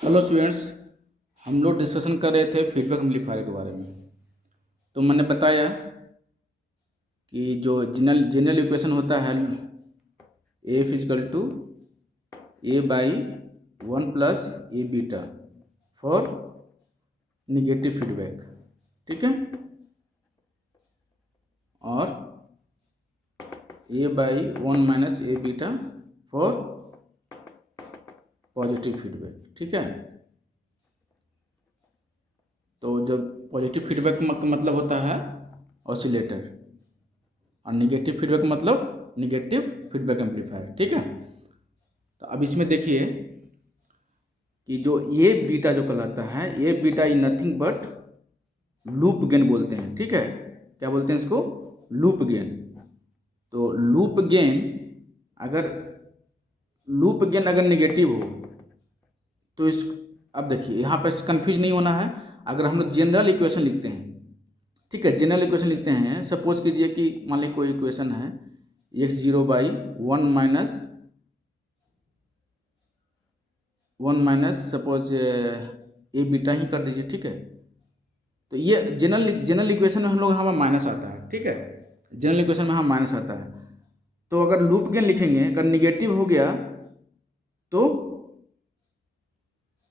Hello students, हम लोग discussion कर रहे थे फीडबैक एम्पलीफायर के बारे में। तो मैंने बताया कि जो जनरल इक्वेशन होता है A physical to A by 1 + A beta for negative feedback, ठीक है, और A by 1 - A beta for positive feedback, ठीक है। तो जब पॉजिटिव फीडबैक का मतलब होता है ऑसिलेटर और निगेटिव फीडबैक मतलब निगेटिव फीडबैक एम्पलीफायर, ठीक है। तो अब इसमें देखिए कि जो ये बीटा जो कहलाता है, ये beta is nothing but loop gain बोलते हैं, ठीक है। क्या बोलते हैं इसको? Loop gain. तो लूप गेन अगर निगेटिव हो तो इस अब देखिए यहाँ पर कंफ्यूज नहीं होना है। अगर हम लोग जनरल इक्वेशन लिखते हैं, ठीक है, जनरल इक्वेशन लिखते हैं, सपोज कीजिए कि मान लीजिए कोई इक्वेशन है x0 / 1 - सपोज ए बीटा ही कर दीजिए, ठीक है। तो ये जनरल इक्वेशन में हम लोग यहाँ माइनस आता है, ठीक है, जनरल इक्वेशन में यहाँ माइनस आता है। तो अगर लूप गेन लिखेंगे, अगर निगेटिव हो गया तो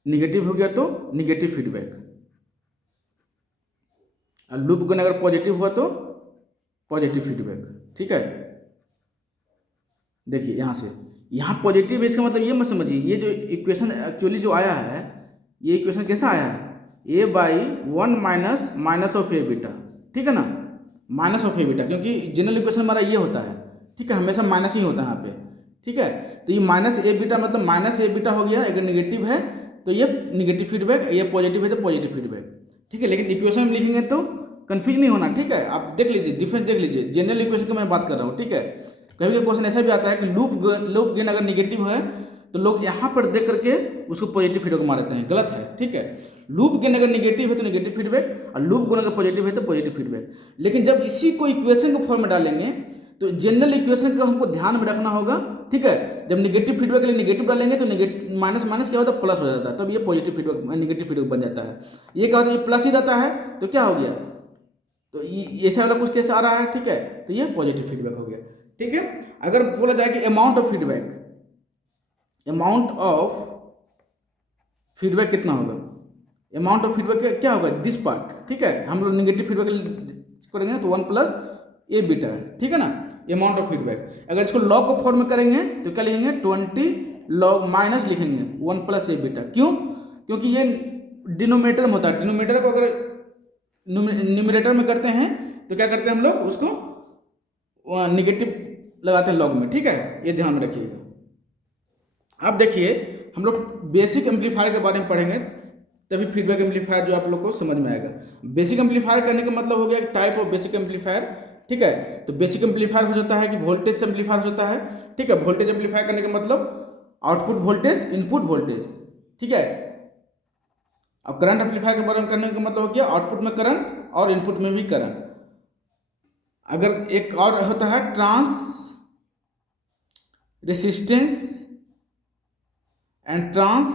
निगेटिव फीडबैक, और लूप गेन अगर पॉजिटिव हुआ तो पॉजिटिव फीडबैक, ठीक है। देखिए यहाँ पॉजिटिव है, इसका मतलब ये मत समझिए, ये जो इक्वेशन एक्चुअली जो आया है, ये इक्वेशन कैसा आया है? A by 1 - minus of A beta, ठीक है ना, माइनस ऑफ ए बीटा, क्योंकि जनरल इक्वेशन हमारा ये होता है, ठीक है, हमेशा माइनस ही होता है यहाँ पे, ठीक है। तो ये माइनस ए बीटा मतलब माइनस ए बीटा हो गया। अगर निगेटिव है तो ये निगेटिव फीडबैक, ये पॉजिटिव है तो पॉजिटिव फीडबैक, ठीक है। लेकिन इक्वेशन में लिखेंगे तो कंफ्यूज नहीं होना, ठीक है। आप देख लीजिए, डिफरेंस देख लीजिए, जनरल इक्वेशन की मैं बात कर रहा हूँ, ठीक है। कभी कभी क्वेश्चन ऐसा भी आता है कि लूप गेन अगर निगेटिव है तो लोग यहाँ पर देख करके उसको पॉजिटिव फीडबैक मार देते हैं, गलत है, ठीक है। लूप गेन अगर निगेटिव है तो निगेटिव फीडबैक, और लूप गेन अगर पॉजिटिव है तो पॉजिटिव फीडबैक। लेकिन जब इसी को इक्वेशन के फॉर्म में डालेंगे तो जनरल इक्वेशन को हमको ध्यान में रखना होगा, ठीक है। जब निगेटिव फीडबैक के लिए निगेटिव डालेंगे तो माइनस माइनस क्या होता है? प्लस हो जाता है, तब ये पॉजिटिव फीडबैक निगेटिव फीडबैक बन जाता है। ये क्या होता है? ये प्लस ही रहता है तो क्या हो गया? तो ये ऐसा वाला कुछ केस आ रहा है, ठीक है, तो ये पॉजिटिव फीडबैक हो गया, ठीक है। अगर बोला जाए कि अमाउंट ऑफ फीडबैक कितना होगा? अमाउंट ऑफ फीडबैक क्या होगा? दिस पार्ट, ठीक है। हम लोग निगेटिव फीडबैक करेंगे तो 1 + ए बीटा, ठीक है ना, अमाउंट ऑफ फीडबैक। अगर इसको लॉग को फॉर्म में करेंगे तो क्या लिखेंगे? 20 लॉग माइनस लिखेंगे 1 + ए बीटा। क्यों? क्योंकि ये डिनोमिनेटर में होता है। डिनोमिनेटर को अगर न्यूमरेटर में करते हैं तो क्या करते हैं हम लोग? उसको निगेटिव लगाते हैं लॉग में, ठीक है, ये ध्यान में रखिएगा। अब देखिए हम लोग बेसिक एम्पलीफायर के बारे में पढ़ेंगे, तभी फीडबैक एम्पलीफायर जो आप लोग को समझ में आएगा। बेसिक एम्पलीफायर करने का मतलब हो गया टाइप ऑफ बेसिक एम्पलीफायर, ठीक है। तो बेसिक एम्पलीफायर हो जाता है कि वोल्टेज से एम्पलीफायर हो जाता है, ठीक है। वोल्टेज एम्पलीफायर करने का मतलब आउटपुट वोल्टेज, इनपुट वोल्टेज, ठीक है। अब करंट एम्पलीफायर के बारे में करने का मतलब हो गया आउटपुट में करंट और इनपुट में भी करंट। अगर एक और होता है trans resistance and trans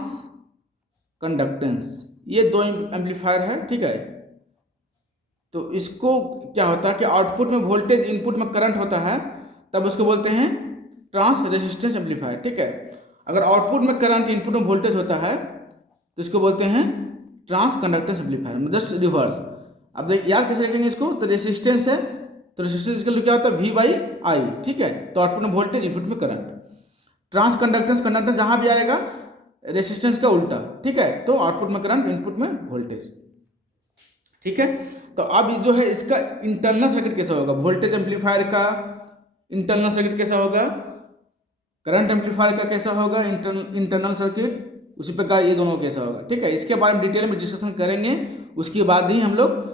conductance, ये दो एम्पलीफायर है, ठीक है। तो इसको क्या होता है कि आउटपुट में वोल्टेज, इनपुट में करंट होता है, तब उसको बोलते हैं ट्रांस रेसिस्टेंस एम्पलीफायर, ठीक है। अगर आउटपुट में करंट, इनपुट में वोल्टेज होता है तो इसको बोलते हैं trans conductance amplifier, just reverse. अब देख याद कैसे रखेंगे इसको? तो रेसिस्टेंस है तो रेसिस्टेंस के लिए क्या होता है? V/I, ठीक है। तो आउटपुट में वोल्टेज, इनपुट में करंट। ट्रांस कंडक्टेंस जहां भी आएगा रेसिस्टेंस का उल्टा, ठीक है, तो आउटपुट में करंट, इनपुट में वोल्टेज, ठीक है। तो अब जो है इसका इंटरनल सर्किट कैसा होगा? वोल्टेज एम्पलीफायर का इंटरनल सर्किट कैसा होगा? करंट एम्पलीफायर का कैसा होगा इंटरनल सर्किट? उसी प्रकार ये दोनों कैसा होगा, ठीक है। इसके बारे में डिटेल में डिस्कशन करेंगे, उसके बाद ही हम लोग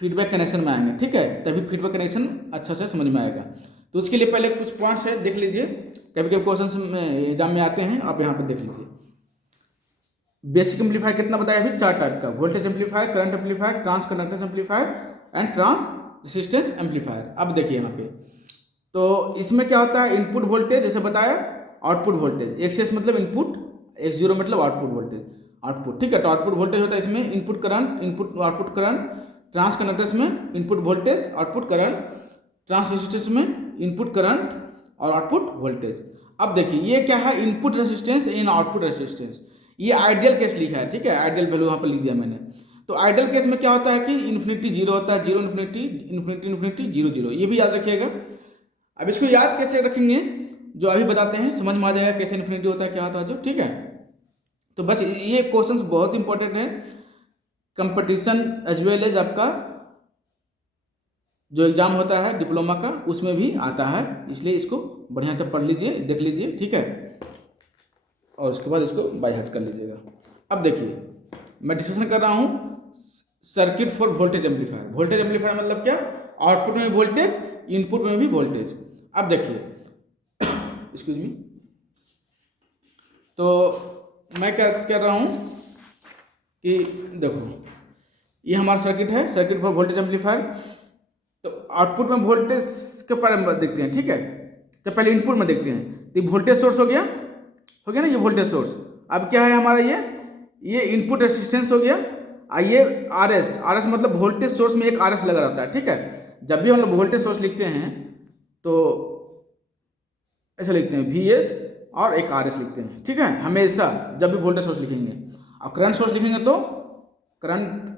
फीडबैक कनेक्शन में आएंगे, ठीक है, तभी फीडबैक कनेक्शन अच्छा से समझ में आएगा। तो उसके लिए पहले कुछ पॉइंट्स है, देख लीजिए, कभी कभी क्वेश्चन एग्जाम में आते हैं, आप यहाँ पे देख लीजिए। बेसिक एम्पलीफायर कितना बताया अभी? 4 टाइप का: voltage amplifier, current amplifier, trans conductance amplifier and trans resistance amplifier. अब देखिए यहाँ पे, तो इसमें क्या होता है? इनपुट वोल्टेज जैसे बताया, आउटपुट वोल्टेज, एक्सेस मतलब इनपुट, S0 मतलब आउटपुट वोल्टेज, आउटपुट, ठीक है। तो आउटपुट वोल्टेज होता है इसमें input current, input output current, trans conductors में input voltage, output current, trans resistance में इनपुट करंट और आउटपुट वोल्टेज। अब देखिए ये क्या है, input resistance in output resistance, ये आइडियल केस लिखा है, ठीक है, आइडियल वैल्यू यहाँ पर लिख दिया मैंने। तो आइडियल केस में क्या होता है कि इन्फिनिटी जीरो होता है, zero infinity, infinity infinity, zero zero, ये भी याद रखिएगा। अब इसको याद कैसे रखेंगे, जो अभी बताते हैं, समझ में आ जाएगा कैसे इन्फिनिटी होता है, क्या होता है जो, ठीक है। तो बस ये क्वेश्चंस बहुत इंपॉर्टेंट है, कंपटीशन एज वेल एज आपका जो एग्जाम होता है डिप्लोमा का उसमें भी आता है, इसलिए इसको बढ़िया से पढ़ लीजिए, देख लीजिए, ठीक है, और उसके बाद इसको बाय हार्ट कर लीजिएगा। अब देखिए मैं डिस्कशन कर रहा हूँ circuit for voltage amplifier. Voltage amplifier मतलब क्या, आउटपुट में भी वोल्टेज, इनपुट में भी वोल्टेज। अब देखिए एक्सक्यूज मी, तो मैं क्या कर रहा हूँ कि देखो ये हमारा सर्किट है, सर्किट फॉर वोल्टेज एम्पलीफायर। तो आउटपुट में वोल्टेज के बारे में देखते हैं, ठीक है। तो पहले इनपुट में देखते हैं, तो वोल्टेज सोर्स हो गया ना, ये वोल्टेज सोर्स। अब क्या है हमारा ये इनपुट रेसिस्टेंस हो गया, ये आर एस मतलब वोल्टेज सोर्स में एक RS लगा रहता है, ठीक है। जब भी हम लोग वोल्टेज सोर्स लिखते हैं तो ऐसा लिखते हैं VS और एक RS लिखते हैं, ठीक है, हमेशा जब भी वोल्टेज सोर्स लिखेंगे। अब करंट सोर्स लिखेंगे तो करंट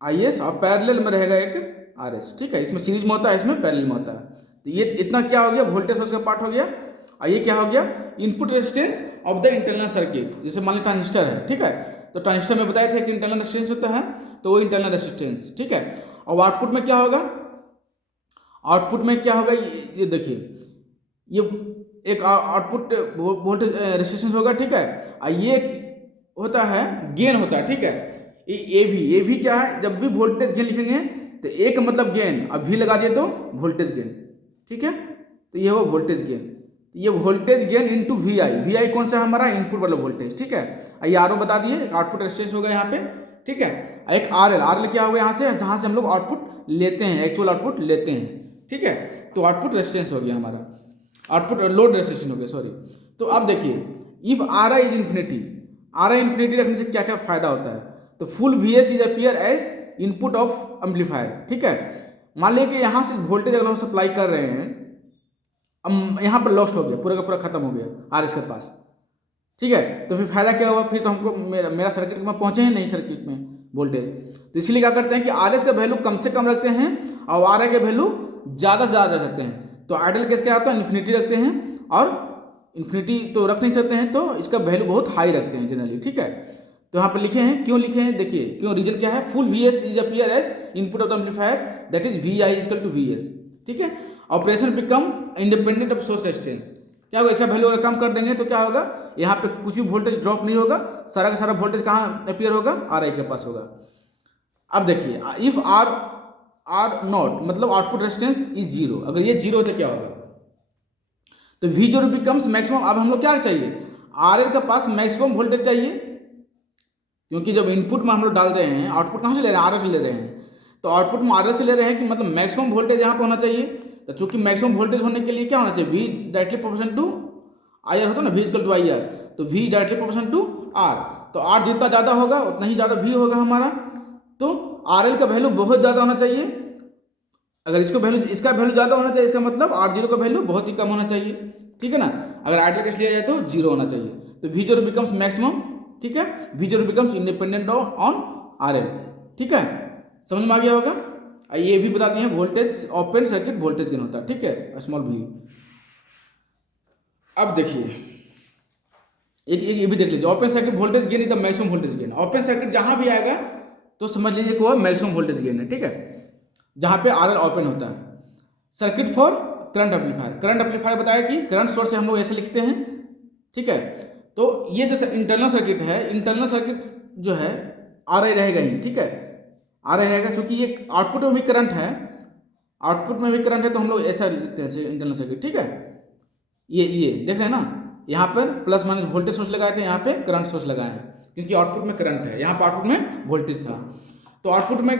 IS और पैरेलल में रहेगा एक RS, ठीक है, इसमें सीरीज में होता है, इसमें पैरेलल में होता है। तो ये इतना क्या हो गया, वोल्टेज सोर्स का पार्ट हो गया। और ये क्या हो गया, input resistance of the internal circuit. जैसे मान लीजिए ट्रांजिस्टर है, ठीक है, तो ट्रांजिस्टर में बताए थे कि इंटरनल रेजिस्टेंस होता है, तो वो इंटरनल रेजिस्टेंस, ठीक है। और आउटपुट में क्या होगा, आउटपुट में क्या होगा, ये देखिए ये एक आउटपुट वोल्टेज रेजिस्टेंस होगा, ठीक है। और ये होता है गेन होता है, ठीक है। ये भी क्या है, जब भी वोल्टेज गेन लिखेंगे तो एक मतलब गेन, अब भी लगा दिए तो वोल्टेज गेन, ठीक है। तो ये हो वोल्टेज गेन, ये वोल्टेज गेन इनटू VI कौन सा है हमारा, इनपुट वाला वोल्टेज, ठीक है। ये RO बता दिए, आउटपुट रेजिस्टेंस होगा यहाँ पे, ठीक है। एक RL क्या होगा यहाँ से, जहाँ से हम लोग आउटपुट लेते हैं, एक्चुअल आउटपुट लेते हैं, ठीक है। तो आउटपुट रेजिस्टेंस हो गया हमारा, आउटपुट लोड रेजिस्टेंस हो गया, सॉरी। तो अब देखिए इफ RI इज इन्फिनिटी रखने से क्या क्या फायदा होता है, तो full VS is appear as input of amplifier, ठीक है। मान लीजिए कि यहाँ से वोल्टेज अगर हम सप्लाई कर रहे हैं, अब यहाँ पर लॉस्ट हो गया, पूरा का पूरा खत्म हो गया RS के पास, ठीक है। तो फिर फायदा क्या हुआ, फिर तो हमको मेरा सर्किट में पहुँचे ही नहीं, सर्किट में वोल्टेज। तो इसलिए क्या करते हैं कि RS का वैल्यू कम से कम रखते हैं और RI का वैल्यू ज़्यादा से ज़्यादा रखते हैं। तो आइडियल केस क्या होता है, इन्फिनिटी रखते हैं, और इन्फिनिटी तो रख नहीं सकते हैं, तो इसका वैल्यू बहुत हाई रखते हैं जनरली, ठीक है। तो यहाँ पर लिखे हैं, क्यों लिखे हैं, देखिए क्यों, रीजन क्या है, full VS is appear as input of the amplifier, that is VI equal to VS, ठीक है। Operation become independent of source resistance. क्या होगा, इसका वैल्यू अगर कम कर देंगे तो क्या होगा, यहाँ पे कुछ भी वोल्टेज ड्रॉप नहीं होगा, सारा का सारा वोल्टेज कहाँ अपीयर होगा, RI के पास होगा। अब देखिए इफ R नॉट मतलब आउटपुट रेजिस्टेंस इज जीरो, अगर ये जीरो तो क्या होगा, तो V0 बिकम्स मैक्सिमम। अब हम लोग क्या चाहिए, RL के पास मैक्सिमम वोल्टेज चाहिए, क्योंकि जब इनपुट में हम लोग डाल रहे हैं, आउटपुट कहाँ से ले रहे हैं, RL से ले रहे हैं, तो आउटपुट में RL से ले रहे हैं कि मतलब मैक्सिमम वोल्टेज यहाँ पर होना चाहिए। तो चूंकि मैक्सिमम वोल्टेज होने के लिए क्या होना चाहिए, V directly proportional to IR होता है ना, V इक्वल टू IR, तो V directly proportional to R। तो R जितना ज़्यादा होगा उतना ही ज़्यादा V होगा हमारा। तो RL का वैल्यू बहुत ज़्यादा होना चाहिए, अगर इसका वैल्यू ज़्यादा होना चाहिए, इसका मतलब R0 का वैल्यू बहुत ही कम होना चाहिए, ठीक है ना। अगर आइडियल केस लिया जाए तो 0 होना चाहिए, तो V0 बिकम्स मैक्सिमम, ठीक है। V0 becomes independent on RL, ठीक है, समझ में आ गया होगा। ये भी बताते हैं voltage open circuit voltage gain होता है, ठीक है, स्मॉल v। अब देखिए एक ये भी देख लीजिए, open circuit voltage gain is the maximum voltage gain. Open circuit जहां भी आएगा तो समझ लीजिए कि वो मैक्सिमम वोल्टेज गेन है, ठीक है, जहां पे RL ओपन होता है। सर्किट फॉर करंट एम्पलीफायर बताया कि करंट सोर्स से हम लोग ऐसे लिखते हैं, ठीक है। तो ये जैसे इंटरनल सर्किट है, इंटरनल सर्किट जो है RI रहेगा ही, ठीक है, RI रहेगा, क्योंकि ये आउटपुट में भी करंट है, तो हम लोग ऐसा लिखते हैं इंटरनल सर्किट, ठीक है। ये देख रहे हैं ना, यहाँ पर प्लस माइनस वोल्टेज सोर्स लगाए थे, यहाँ पे करंट सोर्स लगाए हैं, क्योंकि आउटपुट में करंट है, यहाँ पर आउटपुट में वोल्टेज था। तो आउटपुट में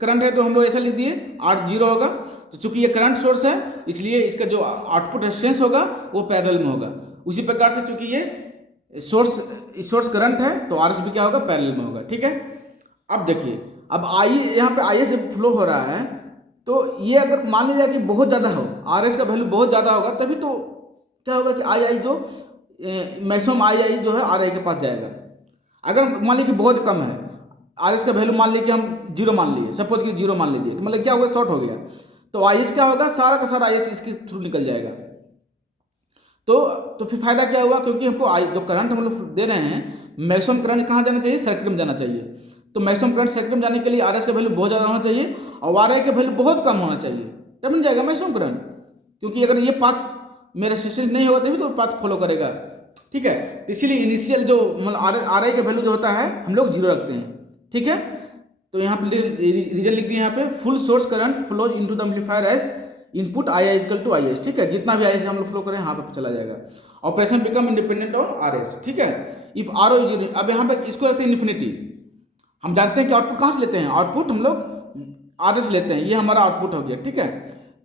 करंट है तो हम लोग ऐसा लिख दिए, R0 होगा। तो चूंकि ये करंट सोर्स है, इसलिए इसका जो आउटपुट रेजिस्टेंस होगा वो पैरेलल में होगा। उसी प्रकार से चूंकि ये सोर्स करंट है तो आर एस भी क्या होगा, पैरेलल में होगा। ठीक है, अब देखिए, अब आई यहाँ पे आई एस जब फ्लो हो रहा है तो ये अगर मान लीजिए कि बहुत ज़्यादा हो, आर एस का वैल्यू बहुत ज़्यादा होगा, तभी तो क्या होगा कि आई जो मैक्सिमम आई जो है आर आई के पास जाएगा। अगर मान लीजिए कि बहुत कम है, आर एस का वैल्यू मान लीजिए कि हम जीरो मान लिए, सपोज कि जीरो मान लीजिए, तो मतलब क्या होगा, शॉर्ट हो गया, तो आई एस क्या होगा, सारा का सारा आई एस इसके थ्रू निकल जाएगा। तो फिर फायदा क्या हुआ, क्योंकि हमको जो करंट हम लोग दे रहे हैं, मैक्सिमम करंट कहाँ जाना चाहिए, सर्किट में जाना चाहिए। तो मैक्सिमम करंट सर्किट में जाने के लिए आर एस का वैल्यू बहुत ज़्यादा होना चाहिए और आर आई का वैल्यू बहुत कम होना चाहिए, तब मिल जाएगा मैक्सिमम करंट। क्योंकि अगर ये पाथ में रेजिस्टेंस नहीं होगा तभी तो पाथ फॉलो करेगा। ठीक है, तो इसीलिए इनिशियल जो मतलब आर आई का वैल्यू जो होता है हम लोग जीरो रखते हैं। ठीक है, तो यहाँ पे रीजन लिख दिए, यहाँ पे full source current flows into the amplifier as input I I equal to I S. ठीक है, जितना भी आई एस हम लोग फ्लो करें यहाँ पे चला जाएगा। Operation become independent on R S. ठीक है, इफ आर ओ इज, अब यहाँ पे इसको रखते हैं इन्फिनिटी। हम जानते हैं कि आउटपुट कहाँ से लेते हैं, आउटपुट हम लोग आर एस लेते हैं, ये हमारा आउटपुट हो गया। ठीक है,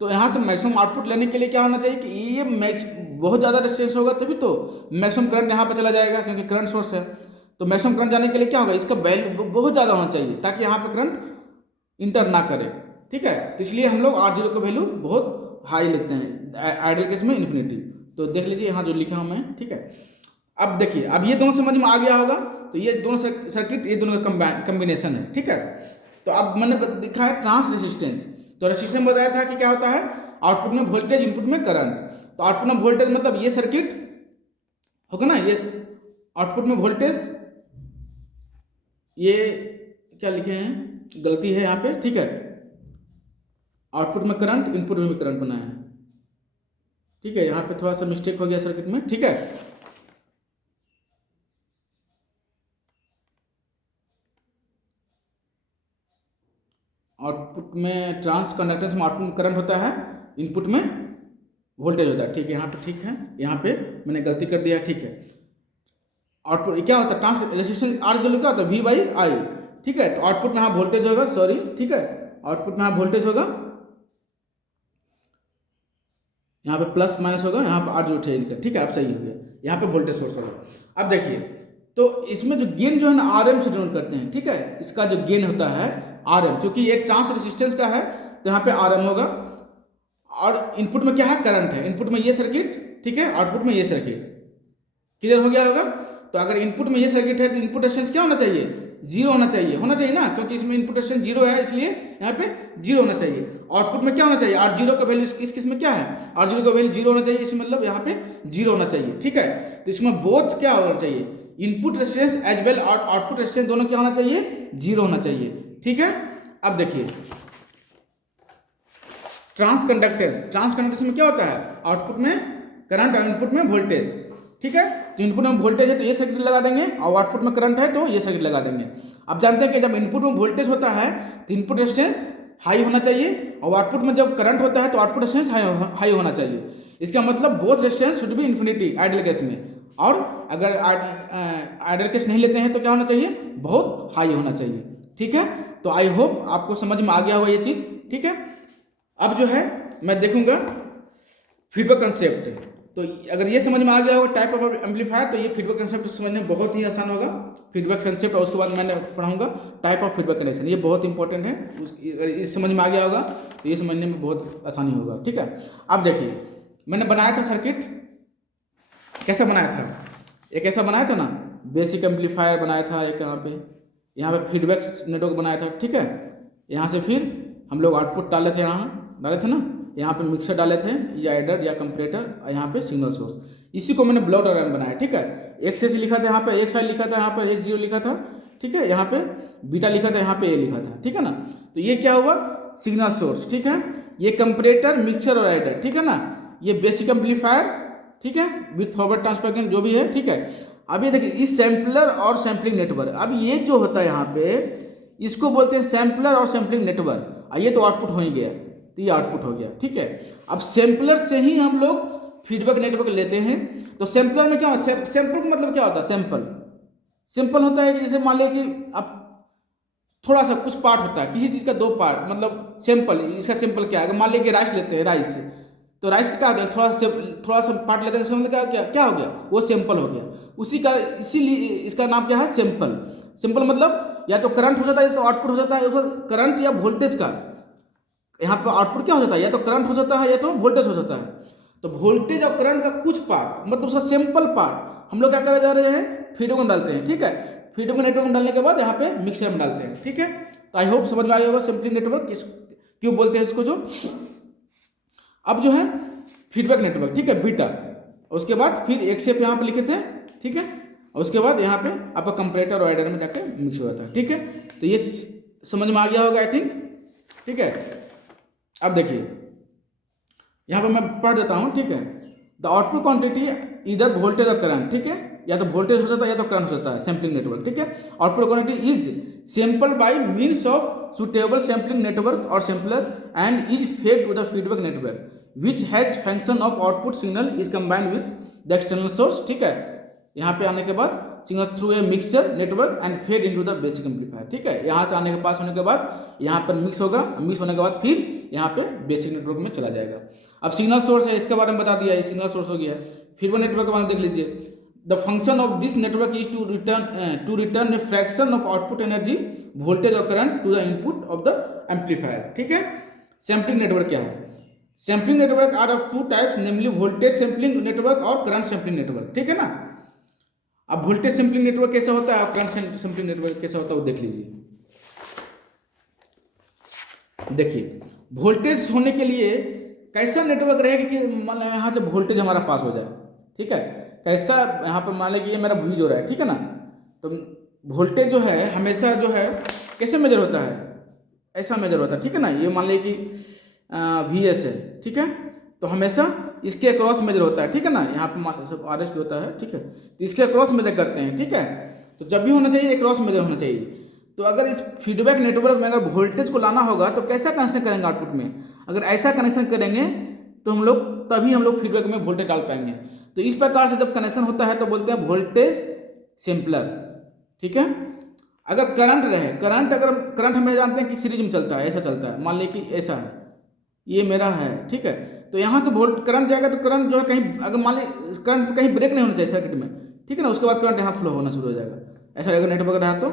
तो यहाँ से मैक्सिमम आउटपुट लेने के लिए क्या होना चाहिए कि ये बहुत ज़्यादा रेजिस्टेंस होगा तभी तो मैक्सिमम करंट यहाँ पे चला जाएगा, क्योंकि करंट सोर्स है। तो मैक्सिमम करंट जाने के लिए क्या होगा, इसका वैल्यू बहुत ज़्यादा होना चाहिए ताकि यहाँ पे करंट इंटर ना करे। ठीक है, तो इसलिए हम लोग आर जीरो का वैल्यू बहुत हाई लेते हैं, आइडियल केस में इन्फिनिटी। तो देख लीजिए यहाँ जो लिखा हूँ मैं। ठीक है, अब देखिए, अब ये दोनों समझ में आ गया होगा। तो ये दोनों सर्किट, ये दोनों का कम्बिनेशन है। ठीक है, तो अब मैंने दिखा है ट्रांस रेसिस्टेंस। तो रेसिस्टेंस बताया था कि क्या होता है, आउटपुट में वोल्टेज, इनपुट में करंट। तो आउटपुट में वोल्टेज मतलब ये सर्किट होगा ना, ये आउटपुट में वोल्टेज, ये क्या लिखे हैं, गलती है यहाँ पे। ठीक है, आउटपुट में करंट, इनपुट में भी करंट बनाया है। ठीक है, यहाँ पे थोड़ा सा मिस्टेक हो गया सर्किट में। ठीक है, आउटपुट में ट्रांस कंडक्टेंस में आउटपुट में करंट होता है, इनपुट में वोल्टेज होता है। ठीक है, यहाँ पे ठीक है, यहाँ पे मैंने गलती कर दिया। ठीक है, आउटपुट क्या होता है, ट्रांस रेजिस्टेंस आर इक्वल क्या होता है, वी बाई आई। ठीक है, तो आउटपुट में यहाँ वोल्टेज होगा, सॉरी। ठीक है, आउटपुट में यहाँ वोल्टेज होगा, यहाँ पे प्लस माइनस होगा, यहाँ पे आर जो उठेगा। ठीक है, अब सही हो गया, यहाँ पे वोल्टेज सोर्स होगा। अब देखिए, तो इसमें जो गेन जो है ना आर एम से डिनोट करते हैं। ठीक है, इसका जो गेन होता है आर एम, क्योंकि ये ट्रांस रेजिस्टेंस का है तो यहाँ पे आर एम होगा। और इनपुट में क्या है, करंट है, इनपुट में ये सर्किट। ठीक है, आउटपुट में ये सर्किट। क्लियर हो गया होगा। तो अगर इनपुट में ये सर्किट है तो इनपुट रेजिस्टेंस क्या होना चाहिए, जीरो होना चाहिए ना, क्योंकि इसमें इनपुट रेजिस्टेंस जीरो है, इसलिए यहाँ पे जीरो होना चाहिए। आउटपुट में क्या होना चाहिए, आर जीरो का वैल्यू इस केस में क्या है, आर जीरो का वैल्यू जीरो होना चाहिए, इसमें मतलब यहाँ पे जीरो होना चाहिए। ठीक है, तो इसमें बोथ क्या होना चाहिए, इनपुट रेजिस्टेंस एज वेल और आउटपुट रेजिस्टेंस दोनों क्या होना चाहिए, जीरो होना चाहिए। ठीक है, अब देखिए ट्रांस कंडक्टेंस में क्या होता है, आउटपुट में करंट और इनपुट में वोल्टेज। ठीक है, तो इनपुट में वोल्टेज है तो ये सर्किट लगा देंगे, और आउटपुट में करंट है तो ये सर्किट लगा देंगे। अब जानते हैं कि जब इनपुट में वोल्टेज होता है तो इनपुट रेजिस्टेंस हाई होना चाहिए, और आउटपुट में जब करंट होता है तो आउटपुट रेजिस्टेंस हाई होना चाहिए। इसका मतलब both resistance should be infinity ideal case में, और अगर आइडियल केस नहीं लेते हैं तो क्या होना चाहिए, बहुत हाई होना चाहिए। ठीक है, तो आई होप आपको समझ में आ गया होगा ये चीज़। ठीक है, अब जो है मैं देखूंगा फीडबैक कंसेप्ट। तो अगर ये समझ में आ गया होगा टाइप ऑफ एम्पलीफायर, तो ये फीडबैक कंसेप्ट समझने बहुत ही आसान होगा, फीडबैक कंसेप्ट। और उसके बाद मैंने पढ़ाऊंगा टाइप ऑफ फीडबैक कनेक्शन, ये बहुत इंपॉर्टेंट है। अगर इस समझ में आ गया होगा तो ये समझने में बहुत आसानी होगा। ठीक है, अब देखिए मैंने बनाया था सर्किट, कैसा बनाया था, एक ऐसा बनाया था ना, बेसिक एम्पलीफायर बनाया था एक, यहाँ पे फीडबैक नेटवर्क बनाया था। ठीक है, यहाँ से फिर हम लोग आउटपुट डाले थे, यहाँ डाले थे ना, यहाँ पे मिक्सर डाले थे या एडर या कंपरेटर, और यहाँ पे सिग्नल सोर्स, इसी को मैंने ब्लॉक डायग्राम बनाया। ठीक है, एक से लिखा था, यहाँ पे एक साइड लिखा था, यहाँ पे एक जीरो लिखा था। ठीक है, यहाँ पे बीटा लिखा था, यहाँ पे ए लिखा था। ठीक है ना, तो ये क्या हुआ, सिग्नल सोर्स। ठीक है, ये कंपरेटर, मिक्सर और एडर। ठीक है ना, ये बेसिक एम्पलीफायर। ठीक है, विथ फॉरवर्ड ट्रांसफर जो भी है। ठीक है, अब ये देखिए इस सैम्पलर और सैम्पलिंग नेटवर्क, अब ये जो होता है यहाँ पे इसको बोलते हैं सैम्पलर और सैम्पलिंग नेटवर्क। ये तो आउटपुट हो ही गया, तो ये आउटपुट हो गया। ठीक है, अब सैम्पलर से ही हम लोग फीडबैक नेटवर्क लेते हैं। तो सैम्पलर में क्या होता है, सैंपल का मतलब क्या होता है, सिंपल होता है कि जैसे मान लिया कि अब थोड़ा सा कुछ पार्ट होता है, किसी चीज़ का दो पार्ट, मतलब सैंपल, इसका सैंपल क्या है, अगर मान लिया कि राइस लेते हैं, राइस तो राइस का क्या हो गया, थोड़ा सा पार्ट लेते हैं, समझ क्या क्या क्या हो गया, वो सैंपल हो गया। उसी का इसीलिए इसका नाम क्या है, सैंपल। सिंपल मतलब या तो करंट हो जाता है या तो आउटपुट हो जाता है, करंट या वोल्टेज का यहाँ पर आउटपुट क्या हो जाता है, या तो करंट हो जाता है या तो वोल्टेज हो जाता है। तो वोल्टेज और करंट का कुछ पार्ट मतलब उसका सैंपल पार्ट हम लोग क्या करने जा रहे हैं, फीडबैक में डालते हैं। ठीक है, फीडबैक नेटवर्क में डालने के बाद यहाँ पे मिक्सर में डालते हैं। ठीक है, तो आई होप समझ में आ गया होगा सैंपलिंग नेटवर्क क्यों बोलते हैं इसको। जो अब जो है फीडबैक नेटवर्क, ठीक है, बीटा, उसके बाद फिर एक स्टेप यहाँ पे लिखे थे। ठीक है, और उसके बाद यहाँ पे आपका कंपैरेटर और एडर में जाके मिक्स हो जाता है। ठीक है, तो ये समझ में आ गया होगा आई थिंक। ठीक है, अब देखिए यहाँ पे मैं पढ़ देता हूँ। ठीक है, द आउटपुट क्वांटिटी इधर वोल्टेज और करंट, ठीक है, या तो वोल्टेज हो जाता है या तो करंट हो जाता है, सैंपलिंग नेटवर्क। ठीक है, output quantity is sample by means of suitable sampling network और sampler and is fed to the feedback network which has function of output signal is combined with the external source. ठीक है, यहाँ पे आने के बाद signal through a mixer network and fed into the basic amplifier. ठीक है, यहाँ से आने के पास होने के बाद यहाँ पर मिक्स होगा, मिक्स होने के बाद फिर यहाँ पे बेसिक नेटवर्क में चला जाएगा। अब सिग्नल सोर्स है, इसके बारे में बता दिया, सिग्नल सोर्स हो गया। फीडबैक नेटवर्क के बारे में देख लीजिए, the function of this network is to return a fraction of output energy voltage और current to the input of the amplifier. ठीक है, सैंपलिंग नेटवर्क क्या है, sampling network are of two types namely voltage sampling network और current sampling network. ठीक है ना, अब वोल्टेज सैंपलिंग नेटवर्क कैसा होता है और करंट सैंपलिंग नेटवर्क कैसा होता है वो देख लीजिए। देखिए वोल्टेज होने के लिए कैसा नेटवर्क रहेगा कि मान लो यहाँ से वोल्टेज हमारा पास हो जाए। ठीक है, कैसा, यहाँ पर मान लें कि ये मेरा वीज हो रहा है। ठीक है ना, तो वोल्टेज जो है हमेशा जो है कैसे मेजर होता है, ऐसा मेजर होता है। ठीक है ना, ये मान लें कि VS है। ठीक है, तो हमेशा इसके अक्रॉस मेजर होता है। ठीक है ना, यहाँ पे सब RS भी होता है। ठीक है, तो इसके अक्रॉस मेजर करते हैं। ठीक है, तो जब भी होना चाहिए अक्रॉस मेजर होना चाहिए। तो अगर इस फीडबैक नेटवर्क में अगर वोल्टेज को लाना होगा तो कैसा कनेक्शन करेंगे आउटपुट में, अगर ऐसा कनेक्शन करेंगे तो हम लोग तभी हम लोग फीडबैक में वोल्टेज डाल पाएंगे। तो इस प्रकार से जब कनेक्शन होता है तो बोलते हैं वोल्टेज सैंपलर। ठीक है, अगर करंट रहे, अगर करंट हमें जानते हैं कि सीरीज में चलता है, ऐसा चलता है, मान लीजिए कि ऐसा है, ये मेरा है। ठीक है, तो यहाँ से वोल्ट करंट जाएगा तो करंट जो है कहीं, अगर मान ली करंट कहीं ब्रेक नहीं होना चाहिए सर्किट में। ठीक है ना, उसके बाद करंट यहाँ फ्लो होना शुरू हो जाएगा। ऐसा अगर नेटवर्क रहा तो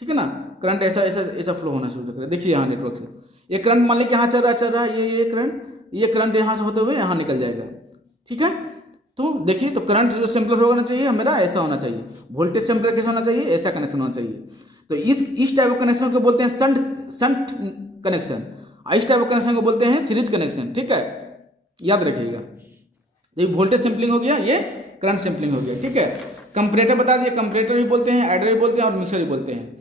ठीक है ना, करंट ऐसा ऐसा ऐसा फ्लो होना शुरू करेगा। देखिए यहाँ नेटवर्क से ये करंट मान लीजिए यहाँ चल रहा है, ये करंट यहाँ से होते हुए यहाँ निकल जाएगा। ठीक है, तो देखिए, तो करंट जो सैंपलर होना चाहिए मेरा ऐसा होना चाहिए, वोल्टेज सैंपलर कैसा होना चाहिए, ऐसा कनेक्शन होना चाहिए। तो इस टाइप ऑफ कनेक्शन को बोलते हैं संट कनेक्शन, इस टाइप ऑफ कनेक्शन को बोलते हैं सीरीज कनेक्शन। ठीक है, याद रखिएगा। ये वोल्टेज सैंपलिंग हो गया, ये करंट सैंपलिंग हो गया। ठीक है, कंपैरेटर बता दिए, कंपैरेटर भी बोलते हैं, एडर भी बोलते हैं और मिक्सर भी बोलते हैं।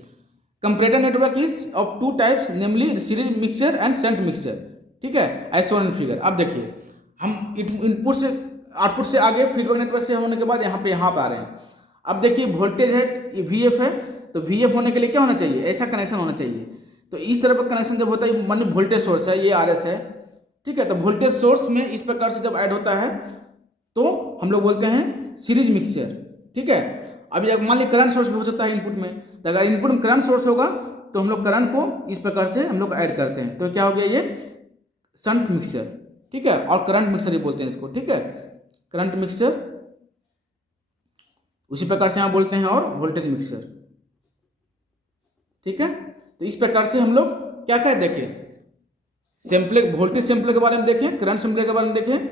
Comparator network is of two types namely series mixer and shunt mixer. ठीक है, एज शोन इन फिगर। अब देखिए हम इनपुट से आउटपुट से आगे फीडबैक नेटवर्क से होने के बाद यहाँ पे आ रहे हैं। अब देखिए वोल्टेज है, ये VF है, तो VF होने के लिए क्या होना चाहिए, ऐसा कनेक्शन होना चाहिए। तो इस तरह का कनेक्शन जब होता है, मान वोल्टेज सोर्स है, ये RS है। ठीक है, तो वोल्टेज सोर्स में इस प्रकार से जब ऐड होता है तो हम लोग बोलते हैं सीरीज मिक्सर। ठीक है, अभी मान लीजिए करंट सोर्स भी हो सकता है इनपुट में, तो अगर इनपुट में करंट सोर्स होगा तो हम लोग करंट को इस प्रकार से हम लोग ऐड करते हैं, तो क्या हो गया, ये शंट मिक्सर। ठीक है, और करंट मिक्सर ही बोलते हैं इसको। ठीक है, करंट मिक्सर उसी प्रकार से यहाँ बोलते हैं, और वोल्टेज मिक्सर। ठीक है, तो इस प्रकार से हम लोग क्या क्या देखें, सैंपलर, वोल्टेज सैंपलर के बारे में देखें, करंट सैंपलर के बारे में देखें,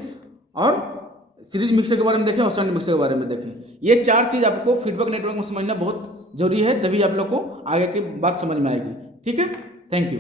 और सीरीज मिक्सर के बारे में देखें, और शंट मिक्सर के बारे में देखें। ये चार चीज़ आपको फीडबैक नेटवर्क में समझना बहुत जरूरी है, तभी आप लोग को आगे की बात समझ में आएगी। ठीक है, थैंक यू।